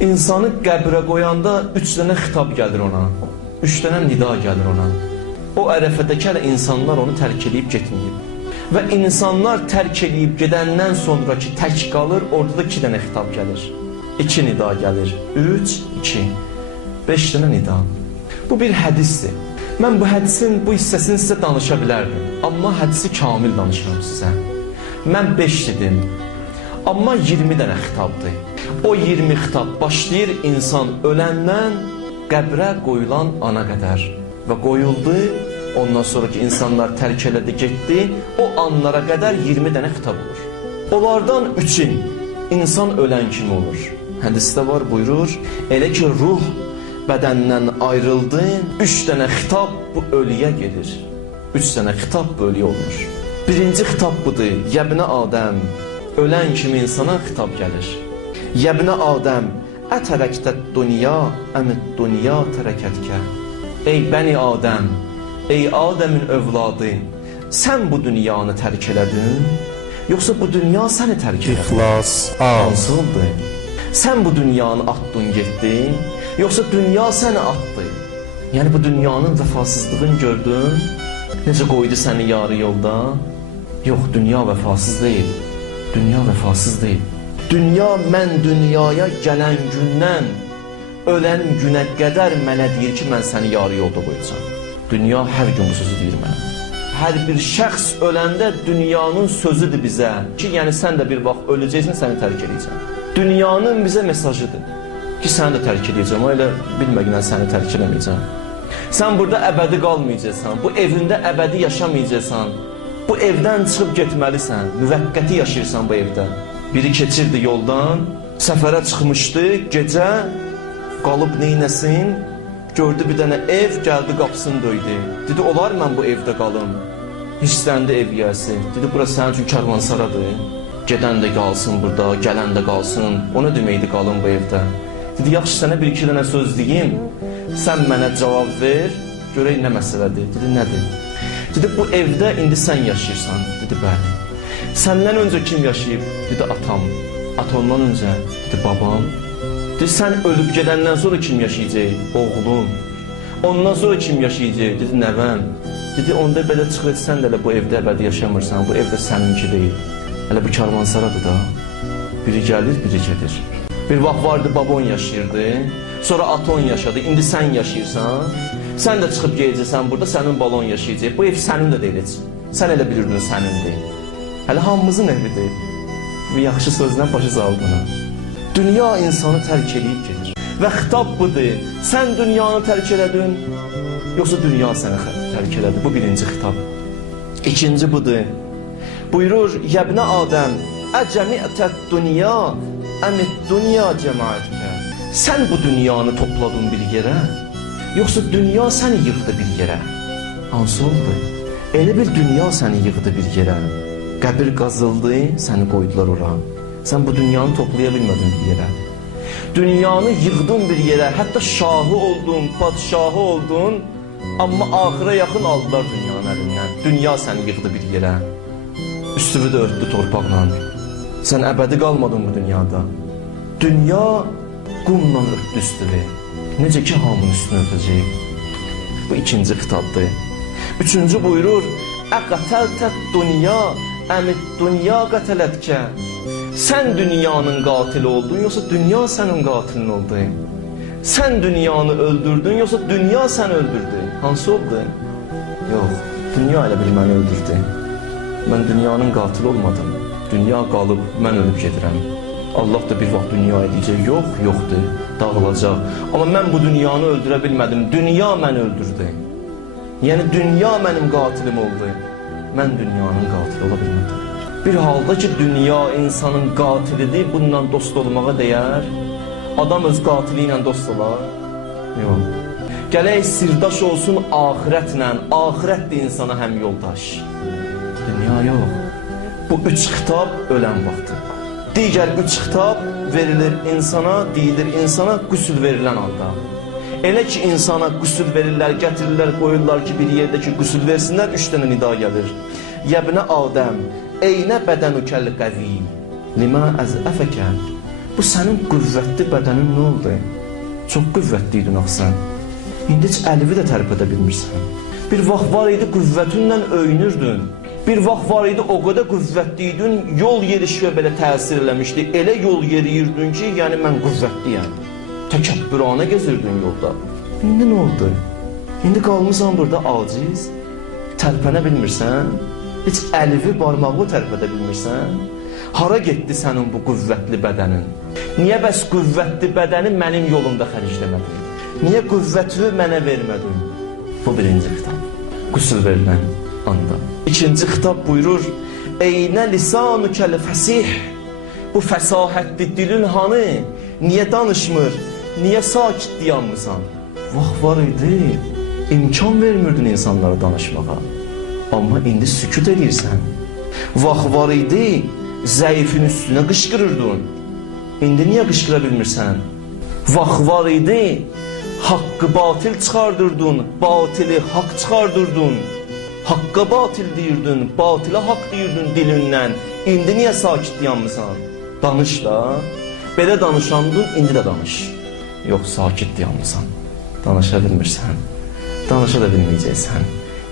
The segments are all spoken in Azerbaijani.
İnsanı qəbrə qoyanda 3 dənə xitab gəlir ona. 3 dənə nida gəlir ona. O ərəfədəki hələ insanlar onu tərk edib getməyib. Və insanlar tərk edib gedəndən sonraki tək qalır, orada da 2 dənə xitab gəlir. 2 nida gəlir. 3, 2. 5 dənə nida. Bu bir hədisdir. Mən bu hədisin bu hissəsini sizə danışa bilərdim. Amma hədisi kamil danışıram sizə. Mən 5 dedim. Amma 20 dənə xitabdır. O 20 xitab başlayır insan öləndən qəbrə qoyulan ana qədər. Və qoyuldu, ondan sonraki insanlar tərk elədi, getdi. O anlara qədər 20 dənə xitab olur. Onlardan 3-ü insan ölən kimi olur. Hədisdə var, buyurur, elə ki ruh bədəndən ayrıldı, 3 dənə xitab bu ölüyə gedir. 3 dənə xitab bu ölüyə olur. Birinci xitab budur, yəbnə Adəm, ölən kimi insana xitab gəlir. Yəbnə Adəm, ətərəktət dünya, əmid dünya tərəkətkə. Ey bəni Adəm, ey Adəmin övladı, sən bu dünyanı tərk elədin, yoxsa bu dünya səni tərk elədi? İxlas, Hansıldır? Sən bu dünyanı atdın, getdin, yoxsa dünya səni atdı? Yəni bu dünyanın vəfasızlığını gördün, necə qoydu səni yarı yolda? Yox, dünya vəfasız deyil. Dünya vəfasız deyil. Dünya mən dünyaya gələn gündən ölən günə qədər mənə deyir ki, mən səni yarı yolda qoyacağam. Dünya hər gün bu sözü deyir mənə. Hər bir şəxs öləndə dünyanın sözüdür bizə ki, yəni sən də bir vaxt öləcəksən, səni tərk edəcəm. Dünyanın bizə mesajıdır ki, səni də tərk edəcəm, o elə bilməginə səni tərk edəməyəcəm. Sən burada əbədi qalmayacaqsan, bu evində əbədi yaşamayacaqsan, bu evdən çıxıb getməlisən, müvəqqəti yaşayırsan bu evdə. Biri keçirdi yoldan, səfərə çıxmışdı, gecə qalıb neynəsin, gördü bir dənə ev, gəldi qapısını döydü. Dedi, olar mən bu evdə qalım. Hissləndi ev yiyəsi. Dedi, bura sənin üçün karvansaradır. Gedən də qalsın burada, gələn də qalsın. O nə deməkdir qalın bu evdə? Dedi, yaxşı sənə bir-iki dənə söz deyim, sən mənə cavab ver, görək nə məsələdir. Dedi, nədir? Dedi, bu evdə indi sən yaşayırsan. Dedi, bəli. Səndən öncə kim yaşayıb? Dedi, atam. Atamdan öncə? Dedi, babam. Dedi, sən ölüb gedəndən sonra kim yaşayacaq? Oğlum. Ondan sonra kim yaşayacaq? Dedi, nəvəm. Dedi, onda belə çıxır, sən də elə bu evdə əbədi yaşamırsan, bu evdə səninki deyil. Hələ bu karvansaradır da. Biri gəlir, biri gedir. Bir vaxt vardı, babon yaşayırdı. Sonra aton yaşadı, indi sən yaşayırsan. Sən də çıxıb geyəcəksən burada, sənin balon yaşayacaq. Bu ev sənin də deyil heç. Sən elə bilirdin sənindir. Hələ hamımızın evidir. Bu yaxşı sözlə başa saldığına. Dünya insanı tərk edib gedir. Və xitab budur. Sən dünyanı tərk elədin, yoxsa dünya səni tərk elədi. Bu birinci xitab. İkinci budur. Buyurur, yəbnə Adəm, əcəmiətət dünya, əmid dünya cəmaətkə. Sən bu dünyanı topladın bir yerə, yoxsa dünya səni yığdı bir yerə? Hansı oldu? Elə bir dünya səni yığdı bir yerə. Qəbir qazıldı, səni qoydular ora. Sən bu dünyanı toplaya bilmədin bir yerə. Dünyanı yığdın bir yerə, hətta şahı oldun, padşahı oldun, amma axıra yaxın aldılar dünyanın əlindən. Dünya səni yığdı bir yerə. Üstünü də örtdü torpaqla. Sən əbədi qalmadın bu dünyada. Dünya qumla örtdü üstünü. Necə ki, hamının üstünü örtəcək. Bu ikinci xitabdır. Üçüncü buyurur, əqətəltət dünya, əmid dünya qətələtkə. Sən dünyanın qatili oldun, yoxsa dünya sənin qatilin oldu? Sən dünyanı öldürdün, yoxsa dünya səni öldürdü? Hansı oldu? Yox, dünya elə bil məni öldürdü. Mən dünyanın qatili olmadım. Dünya qalıb, mən ölüb gedirəm. Allah da bir vaxt dünya edəcək, yox, yoxdur, dağılacaq. Amma mən bu dünyanı öldürə bilmədim, dünya məni öldürdü. Yəni dünya mənim qatilim oldu. Mən dünyanın qatili ola bilmədim. Bir halda ki, dünya insanın qatilidir, bununla dost olmağa dəyər. Adam öz qatili ilə dost olar. Yox. Gələk sirdaş olsun axirətlə, axirət də insana həm yoldaş. Dünya yox. Bu 3 xitab ölən vaxtı. Digər 3 xitab verilir insana, deyilir insana qüsül verilən anda. Elə ki insana qüsül verirlər, gətirirlər, qoyurlar ki bir yerdə ki qüsül versinlər, 3 dənə nida gəlir. Yəbnə Adəm, eynə bədənükəl qəvi, limə əzəfəkə. bu sənin qüvvətli bədənin nə oldu? Çox qüvvətli idin axı sən. İndi heç əlvi də tərpədə bilmirsən. Bir vaxt var idi qüvvətinlə öyünürdün. Bir vaxt var idi o qədər qüvvətli idin, yol yerişə belə təsir eləmişdi. Elə yol yeriyirdin ki, yəni mən qüvvətliyəm. Təkəbbüranə gezirdin yolda. İndi nə oldu? İndi qalmısan burada aciz, tərpənə bilmirsən, heç əlvi barmağı tərpədə bilmirsən. Hara getdi sənin bu qüvvətli bədənin? Niyə bəs qüvvətli bədəni mənim yolumda xərcləmədin? Niyə qüvvətli mənə vermədin? Bu birinci xitab. Qüsül verilən anda. İkinci xitab buyurur: Eynə lisanukəl fəsih. Bu fəsahətli dilin hanı? Niyə danışmır? Niyə sakit dayanmısan? Vaxt var idi, imkan vermirdin insanlara danışmağa. Amma indi sükut edirsən. Vaxt var idi, zəifin üstünə qışqırırdın. İndi niyə qışqıra bilmirsən? Vaxt var idi, haqqı batil çıxardırdın, batili haqq çıxardırdın. Haqqa batil deyirdin, batilə haqq deyirdin dilindən. İndi niyə sakit dayanmısan? Danış da. Belə danışandın, indi də danış. Yox, sakit dayanmısan. Danışa bilmirsən. Danışa da bilməyəcəksən.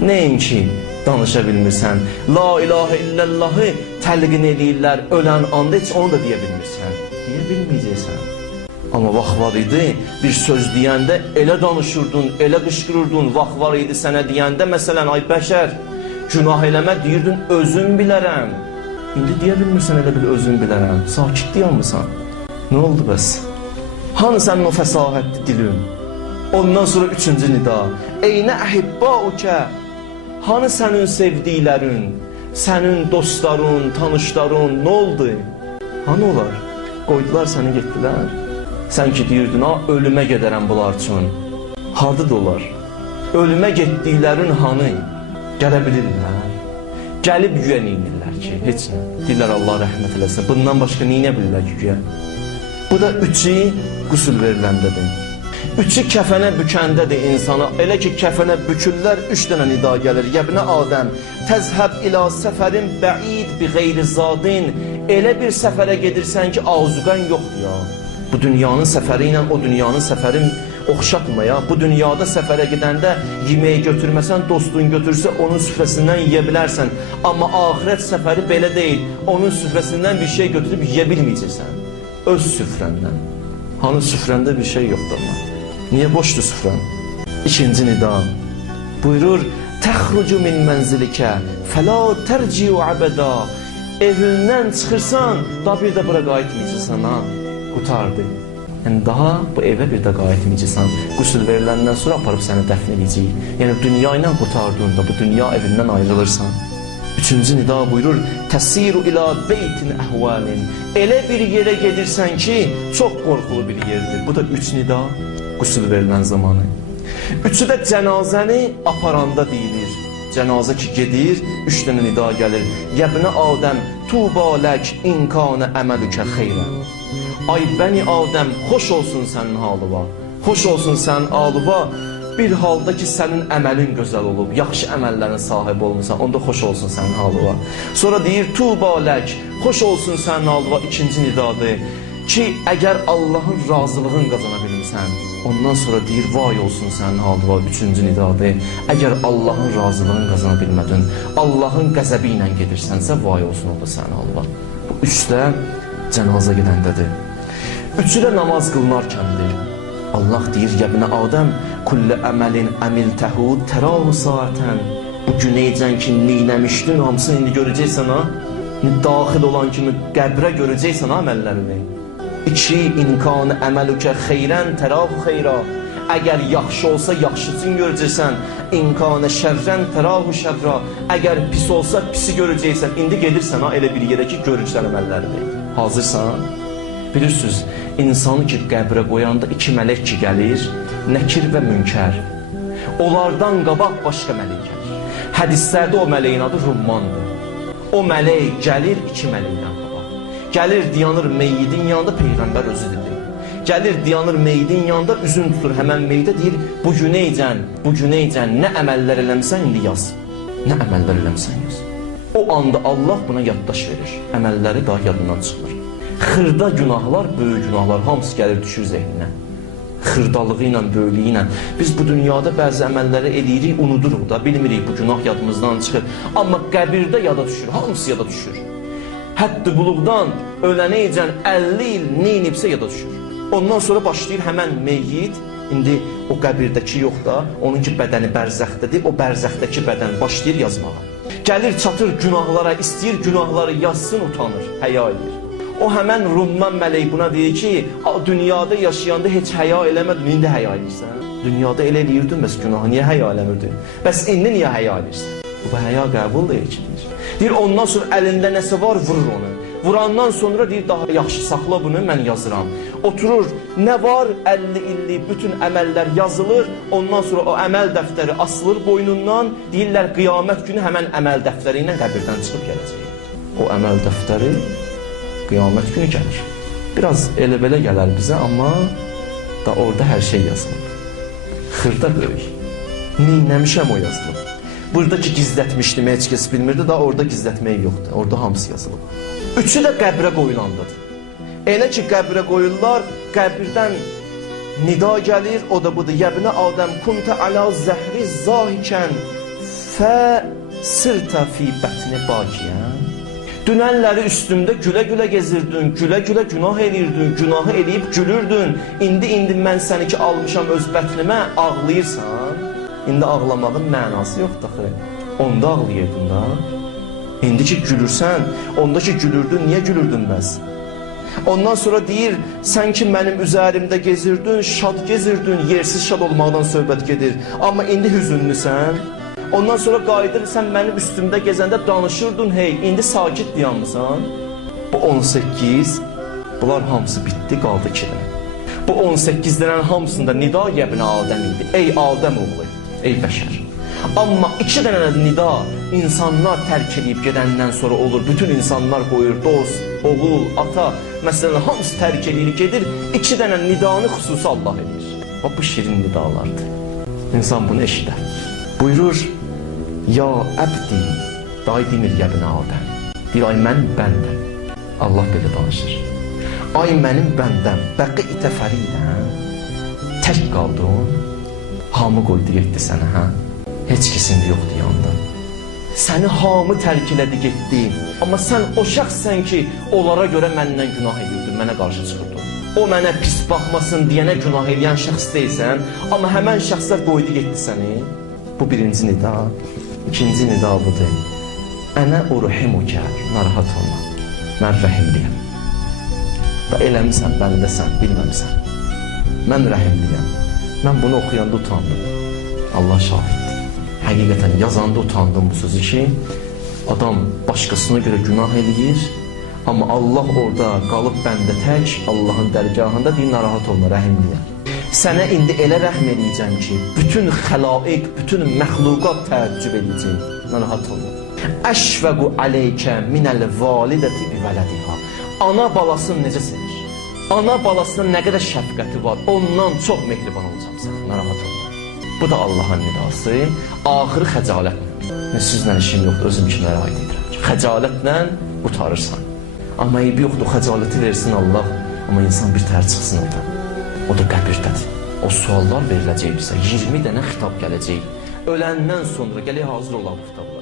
Neyim ki, danışa bilmirsən. La ilahə illallahı təlqin edirlər, ölən anda heç onu da deyə bilmirsən. Deyə bilməyəcəksən. Amma vaxt var idi, bir söz deyəndə elə danışırdın, elə qışqırırdın. Vaxt var idi sənə deyəndə, məsələn, ay bəşər, günah eləmə deyirdin, özüm bilərəm. İndi deyə bilmirsən, elə bil özüm bilərəm. Sakit dayanmısan. Nə oldu bəs? Hanı sənin o fəsahətli dilin? Ondan sonra üçüncü nida. Eynə əhibbâukə. Hanı sənin sevdiklərin, sənin dostların, tanışların, nə oldu? Hanı olar? Qoydular səni, getdilər. Sən ki deyirdin, ha, ölümə gedərəm bunlar üçün. Harada da olar? Ölümə getdiklərin hanı? Gələ bilirlər. Gəlib yüyə neynirlər ki? Heç nə. Deyirlər, Allah rəhmət eləsin. Bundan başqa neynə bilirlər ki yüyə? Bu da üçü qüsül veriləndədir. Üçü kəfənə bükəndədir insana. Elə ki kəfənə bükürlər, üç dənə nida gəlir. Yəbnə Adəm, təzhəb ilə səfərin bəid bi qeyri zadin. Elə bir səfərə gedirsən ki, azuqən yoxdur ya. Bu dünyanın səfəri ilə o dünyanın səfərin oxşatma ya. Bu dünyada səfərə gedəndə yeməyi götürməsən, dostun götürsə onun süfrəsindən yeyə bilərsən. Amma axirət səfəri belə deyil. Onun süfrəsindən bir şey götürüb yeyə bilməyəcəksən. Öz süfrəndən. Hanı süfrəndə bir şey yoxdur ama. Niyə boşdur süfrən? İkinci nida. Buyurur, təxrucu min mənzilikə, fəla tərciu əbəda. Evindən çıxırsan, da bir də bura qayıtmayacaqsan ha. Qutardı. Yəni daha bu evə bir də qayıtmayacaqsan. Qüsül veriləndən sonra aparıb səni dəfn edəcəyik. Yəni dünya ilə qutardığında bu dünya evindən ayrılırsan. Üçüncü nida buyurur, təsiru ilə beytin əhvalin. Elə bir yerə gedirsən ki, çox qorxulu bir yerdir. Bu da üç nida, qüsül verilən zamanı. Üçü də cənazəni aparanda deyilir. Cənazə ki gedir, üç dənə nida gəlir. Yəbnə Adəm, tubalək inkânə əməlükə xeyrən. Ay bəni Adəm, xoş olsun sənin halıva. Xoş olsun sənin halıva. Bir halda ki sənin əməlin gözəl olub, yaxşı əməllərin sahibi olmuşsan, onda xoş olsun sənin halıva. Sonra deyir, tubalək, xoş olsun sənin halıva, ikinci nidadır. Ki əgər Allahın razılığını qazana bilmirsən, ondan sonra deyir, vay olsun sənin halıva, üçüncü nidadır. Əgər Allahın razılığını qazana bilmədin, Allahın qəzəbi ilə gedirsənsə, vay olsun o da sənin halıva. Bu üçdə cənazə gedəndədir. Üçü də namaz qılınarkəndir. Allah deyir, yəbnə Adəm, kullə əməlin əmiltəhu tərəhu saətən. Bu güneycən ki, neynəmişdin, hamısını indi görəcəksən ha? Daxil olan kimi qəbrə görəcəksən ha əməllərini. İki, imkanı əməlükə xeyrən tərəhu xeyra. Əgər yaxşı olsa, yaxşısını görəcəksən. İmkanı şərrən tərəhu şərra. Əgər pis olsa, pisi görəcəksən. İndi gedirsən ha, elə bir yerə ki, görürsən əməllərini. Hazırsan? Bilirsiniz, insanı ki qəbrə qoyanda iki mələk ki gəlir, Nəkir və Münkər. Onlardan qabaq başqa mələk gəlir. Hədislərdə o mələyin adı Rummandır. O mələk gəlir iki mələkdən qabaq. Gəlir dayanır meyyidin yanında, Peyğəmbər özü dedi. Gəlir dayanır meyyidin yanında, üzün tutur həmən meyyidə, deyir, bu güneycən nə əməllər eləmsən indi yaz. Nə əməllər eləmsən yaz. O anda Allah buna yaddaş verir. Əməlləri daha yadından çıxmır. Xırda günahlar, böyük günahlar hamısı gəlir düşür zehninə. Xırdalığı ilə, böyüklüyü ilə. Biz bu dünyada bəzi əməlləri edirik, unuduruq da, bilmirik bu günah yadımızdan çıxır. Amma qəbirdə yada düşür, hamısı yada düşür. Hətta buluqdan ölənəyəcən 50 il neynibsə yada düşür. Ondan sonra başlayır həmən meyyit, indi o qəbirdəki yox da, onunki bədəni bərzəxdədir, o bərzəxdəki bədən başlayır yazmağa. Gəlir, çatır günahlara, istəyir günahları yazsın, utanır, həya edir. O həmən Rumman mələk buna deyir ki, dünyada yaşayanda heç həya eləmədin, indi həya edirsən. Dünyada elə eləyirdin, bəs günahı niyə həya eləmirdin? Bəs indi niyə həya edirsən? Bu həya qəbul deyir ki, deyir, ondan sonra əlində nəsə var, vurur onu. Vurandan sonra deyir, daha yaxşı saxla bunu, mən yazıram. Oturur, nə var, 50 illik bütün əməllər yazılır, ondan sonra o əməl dəftəri asılır boynundan, deyirlər, qiyamət günü həmən əməl dəftəri ilə qəbirdən çıxıb gələcək. O əməl dəftəri qiyamət günü gəlir. Biraz elə-belə gələr bizə, amma da orada hər şey yazılıb. Xırda böyük. Neynəmişəm o yazılıb. Buradakı gizlətmişdim, heç kəs bilmirdi, da orada gizlətmək yoxdur. Orada hamısı yazılıb. Üçü də qəbrə qoyulandadır. Elə ki, qəbrə qoyurlar, qəbirdən nida gəlir, o da budur. Yəbnə Adəm kuntə alə zəhri zahikən fə sırtə fi bətni bakiyən. Dünənləri üstümdə gülə-gülə gezirdin, gülə-gülə günah edirdin, günahı eləyib gülürdün. İndi mən səni ki almışam öz bətnimə, ağlayırsan. İndi ağlamağın mənası yoxdur axı. Onda ağlayırdın da. İndi ki gülürsən, onda ki gülürdün, niyə gülürdün bəs? Ondan sonra deyir, sən ki mənim üzərimdə gezirdin, şad gezirdin, yersiz şad olmaqdan söhbət gedir. Amma indi hüzünlüsən. Ondan sonra qayıdır, sən mənim üstümdə gezəndə danışırdın, hey, indi sakit dayanmısan. Bu 18, bunlar hamısı bitdi, qaldı 2 dənə. Bu 18 dənənin hamısında nida yəbnə Adəm idi. Ey Adəm oğlu, ey bəşər. Amma 2 dənə nida insanlar tərk edib gedəndən sonra olur. Bütün insanlar qoyur, dost, oğul, ata, məsələn, hamısı tərk edir, gedir. 2 dənə nidanı xüsusi Allah edir. Bu şirin nidalardır. İnsan bunu eşidər. Buyurur, ya əbdi, day demir yəbnə Adəm. Deyir, ay mənim bəndəm. Allah belə danışır. Ay mənim bəndəm, bəqi itə fəridəm. Tək qaldın, hamı qoydu getdi sənə, hə? Heç kesin yoxdur yanında. Səni hamı tərk elədi, getdi. Amma sən o şəxsən ki, onlara görə məndən günah edirdin, mənə qarşı çıxırdın. O mənə pis baxmasın deyənə günah edən şəxs deyilsən, amma həmən şəxslər qoydu getdi səni. Bu birinci nida. İkinci nida budur. Ənə urhimukə, narahat olma. Mən rəhimliyəm. Və eləmisən, bəndəsən, bilməmisən. Mən rəhimliyəm. Mən bunu oxuyanda utandım. Allah şahiddir. Həqiqətən yazanda utandım bu sözü ki, adam başqasına görə günah eləyir, amma Allah orada qalıb bəndə tək, Allahın dərgahında deyir, narahat olma, rəhimliyəm. Sənə indi elə rəhm eləyəcəm ki, bütün xəlaiq, bütün məxluqat təəccüb eləyəcək, narahat olma. Əşvəqu aleykə minəl validəti bi vələdiha. Ana balasını necə sevir? Ana balasına nə qədər şəfqəti var, ondan çox mehriban olacam sənə, narahat olma. Bu da Allahın nidası, axırı xəcalətlə. Sizlə işim yoxdur, özüm kimlərə aid edirəm ki, xəcalətlə qutarırsan. Amma eybi yoxdur, xəcaləti versin Allah, amma insan bir tər çıxsın oradan. O da qəbirdədir. O suallar veriləcək bizə, 20 dənə xitab gələcək. Öləndən sonra gələk hazır olaq bu kitablar.